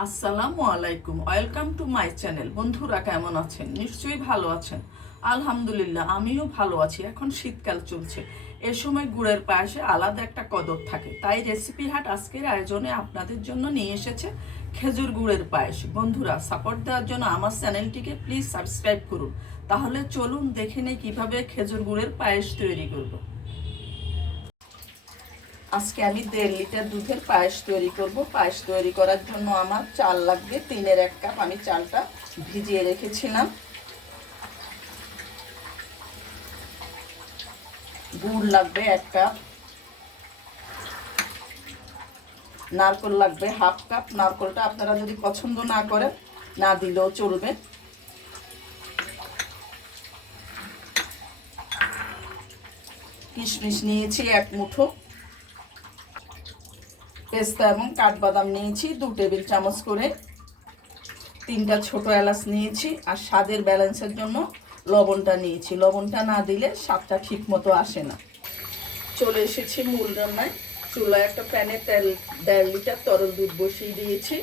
আসসালামু আলাইকুম, welcome to my channel. বন্ধুরা কেমন আছেন? নিশ্চয়ই ভালো আছেন। আলহামদুলিল্লাহ, আমিও ভালো আছি। এখন শীতকাল চলছে, এ সময় গুড়ের পায়েসে আলাদা একটা কদর থাকে। তাই রেসিপি হাট আজকের আয়োজনে আপনাদের জন্য নিয়ে এসেছে খেজুর গুড়ের পায়েস। বন্ধুরা, সাপোর্ট দেওয়ার জন্য আমার চ্যানেলটিকে প্লিজ সাবস্ক্রাইব করুন। তাহলে চলুন দেখে নেই কীভাবে খেজুর গুড়ের পায়েস তৈরি করব। আজকে আমি 1.5 লিটার দুধের পায়েস তৈরি করব। পায়েস তৈরি করার জন্য আমার চাল লাগবে 3-1 কাপ। আমি চালটা ভিজিয়ে রেখেছিলাম। গুড় লাগবে 1 কাপ। নারকেল লাগবে 1/2 কাপ। নারকেলটা আপনারা যদি পছন্দ না করেন না দিলেও চলবে। কিশমিশ নিয়েছি 1 মুঠো। পেস্তা এবং কাঠবাদাম নিয়েছি 2 টেবিল চামচ করে। 3টা ছোট এলাচ নিয়েছি। আর স্বাদের ব্যালেন্সের জন্য লবণটা নিয়েছি। লবণটা না দিলে স্বাদটা ঠিক মতো আসে না। চলে এসেছি মূল রান্নায়। চুলায় একটা প্যানে 1.5 লিটার তরল দুধ বসিয়ে দিয়েছি।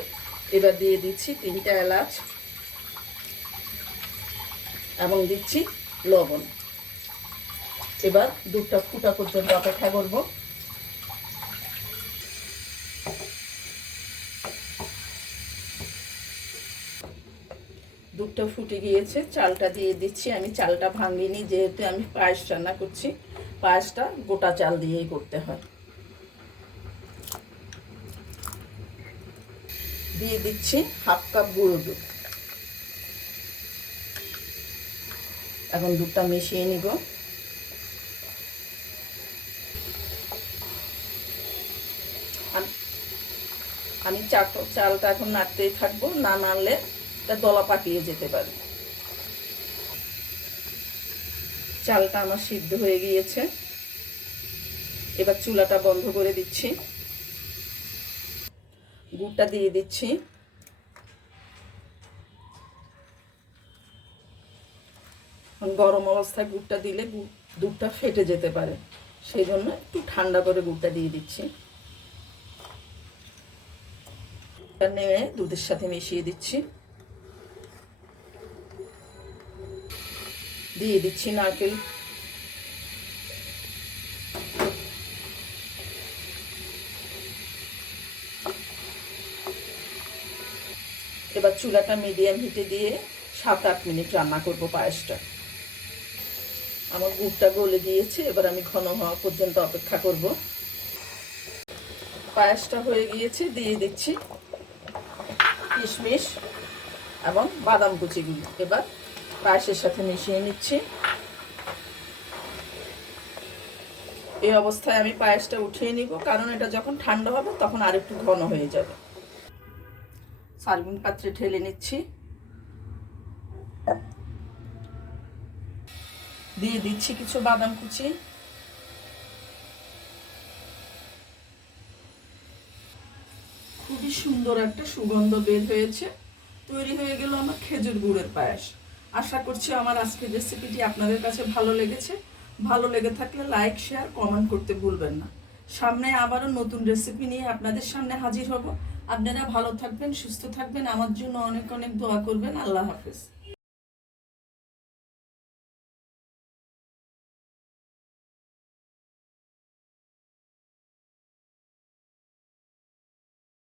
এবার দিয়ে দিচ্ছি 3টা এলাচ এবং দিচ্ছি লবণ। এবার দুধটা ফুটা পর্যন্ত অপেক্ষা করব। দুধটা ফুটে গিয়েছে, চালটা দিয়ে দিচ্ছি। আমি চালটা ভাঙিনি, যেহেতু আমি পায়েস রান্না করছি। পায়েসটা গোটা চাল দিয়েই করতে হয়। দিয়ে দিচ্ছি 1/2 কাপ গুঁড়ো দুধ। এখন দুধটা মিশিয়ে নিব। আমি চালটা এখন নাড়তেই থাকবো, না নাড়লে তা দলা পাকিয়ে যেতে পারে। চালটা আমার সিদ্ধ হয়ে গিয়েছে। এবার চুলাটা বন্ধ করে দিচ্ছি। গুড়টা দিয়ে দিচ্ছি। গরম অবস্থায় গুড়টা দিলে দুধটা ফেটে যেতে পারে, সেই জন্য একটু ঠান্ডা করে গুড়টা দিয়ে দিচ্ছি। নেড়ে দুধের সাথে মিশিয়ে দিচ্ছি। দিয়ে দিচ্ছি নারকেল। এবার চুলাটা মিডিয়াম হিটে দিয়ে 7-8 মিনিট রান্না করব পায়েসটা। আমার গুড়টা গলে গিয়েছে, এবার আমি ঘন হওয়া পর্যন্ত অপেক্ষা করব। পায়েসটা হয়ে গিয়েছে, দিয়ে দিচ্ছি কিশমিশ এবং বাদাম কুচিগুলো। এবার পায়েসের সাথে মিশিয়ে নিচ্ছি। এই অবস্থায় আমি পায়েসটা উঠিয়ে নিব, কারণ এটা যখন ঠান্ডা হবে তখন আরেকটু ঘন হয়ে যাবে। সার্ভিং পাত্রে ঢেলে নিচ্ছি। দিয়ে দিচ্ছি কিছু বাদাম কুচি। খুবই সুন্দর একটা সুগন্ধ বের হয়েছে। তৈরি হয়ে গেল আমার খেজুর গুড়ের পায়েস। আশা করছি আমার আজকের রেসিপিটি আপনাদের কাছে ভালো লেগেছে। ভালো লেগে থাকলে লাইক, শেয়ার, কমেন্ট করতে ভুলবেন না। সামনে আবারও নতুন রেসিপি নিয়ে আপনাদের সামনে হাজির হব। আপনারা ভালো থাকবেন, সুস্থ থাকবেন। আমার জন্য অনেক অনেক দোয়া করবেন। আল্লাহ হাফেজ।